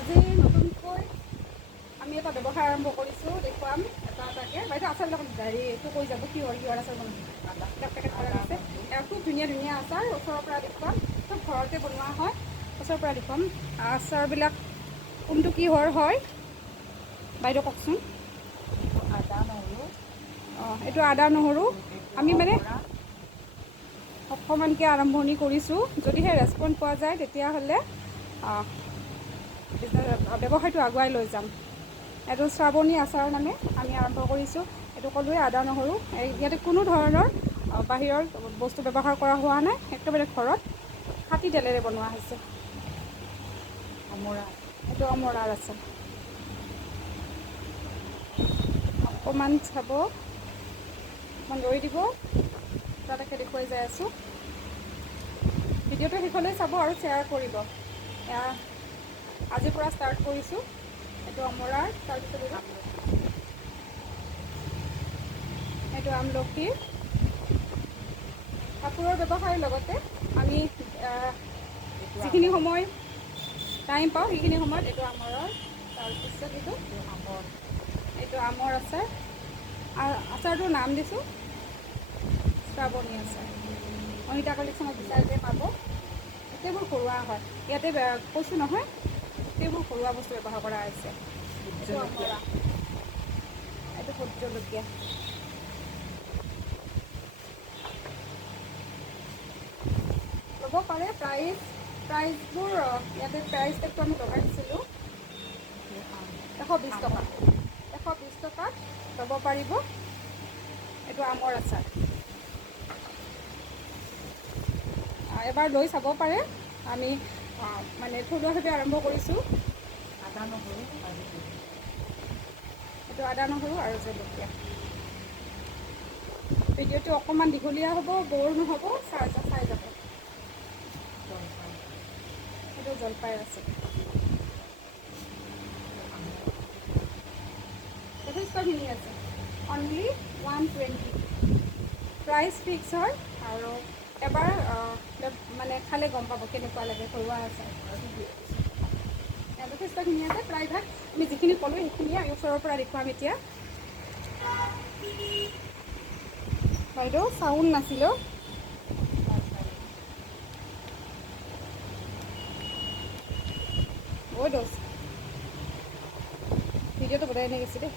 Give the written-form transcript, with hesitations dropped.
আজি নতুনকৈ আমি এটা ব্যৱসায় আৰম্ভ কৰিছোঁ, দেখুৱাম এটা এটাকৈ। বাইদেউ আচাৰবিলাক এইটো কৈ যাব কিহৰ আচাৰ পেকেট কৰা আছে। খুব ধুনীয়া ধুনীয়া আচাৰ, ওচৰৰ পৰা দেখুৱাম। চব ঘৰতে বনোৱা হয়, ওচৰৰ পৰা দেখুৱাম। আচাৰবিলাক কোনটো কিহৰ হয় বাইদেউ কওকচোন। আদা নহৰু। এইটো আদা নহৰু। আমি মানে অকণমানকৈ আৰম্ভণি কৰিছোঁ, যদিহে ৰেচপঞ্চ পোৱা যায় তেতিয়াহ'লে ব্যৱসায়টো আগুৱাই লৈ যাম। এইটো শ্ৰাৱণী আচাৰ নামে আমি আৰম্ভ কৰিছোঁ। এইটো ক'লোৱে আদা নহৰু। ইয়াতে কোনো ধৰণৰ বাহিৰৰ বস্তু ব্যৱহাৰ কৰা হোৱা নাই, একেবাৰে ঘৰত খাটি তেলেৰে বনোৱা হৈছে। অমৰা। এইটো অমৰাৰ আচাৰ। অকণমান চাব, অকণমান ৰৈ দিব, তালৈকে দেখুৱাই যাই আছোঁ। ভিডিঅ'টো শেষলৈ চাব আৰু শ্বেয়াৰ কৰিব। আজিৰ পৰা ষ্টাৰ্ট কৰিছোঁ। এইটো অমৰাৰ, তাৰপিছত এইটো আমলখিৰ। কাপোৰৰ ব্যৱসায়ৰ লগতে আমি যিখিনি সময় টাইম পাওঁ সেইখিনি সময়ত এইটো আমৰৰ, তাৰপিছত এইটো আমৰ আচাৰ। আচাৰটোৰ নাম দিছোঁ শ্ৰাৱণী আচাৰ। অনিতা কালেকশ্যনত বিচাৰিলে পাব। গোটেইবোৰ ঘৰুৱা হয়। ইয়াতে কৈছোঁ নহয়, গোটেইবোৰ ঘৰুৱা বস্তু ব্যৱহাৰ কৰা হৈছে। এইটো অমৰা, এইটো ভোট জলকীয়া। ল'ব পাৰে। প্ৰাইচবোৰ ইয়াতে প্ৰাইচ টেগটো আমি লগাই দিছিলোঁ 120 টকা। 120 টকাত ল'ব পাৰিব এইটো আমৰ আচাৰ। এবাৰ লৈ চাব পাৰে। আমি মানে থলুৱাভাৱে আৰম্ভ কৰিছোঁ। আদা নহৰু আৰু এইটো আদা নহৰু আৰু জলকীয়া। ভিডিঅ'টো অকণমান দীঘলীয়া হ'ব, ব'ৰ নহ'ব, চাই যাব। জলপান। সেইটো জলপাই আছে। যথেষ্টখিনি আছে। অনলি 120। প্ৰাইচ ফিক্স হয় আৰু এবাৰ মানে খালে গম পাব কেনেকুৱা লাগে ঘৰুৱা আচাৰ। যথেষ্টখিনি আছে। প্ৰায়ভাগ আমি যিখিনি ক'লোঁ সেইখিনিয়ে আমি ওচৰৰ পৰা দেখুৱাম এতিয়া। বাইদেউ চাউণ্ড নাছিলে। ভিডিঅ'টো বধাই আনি গৈছে দেই।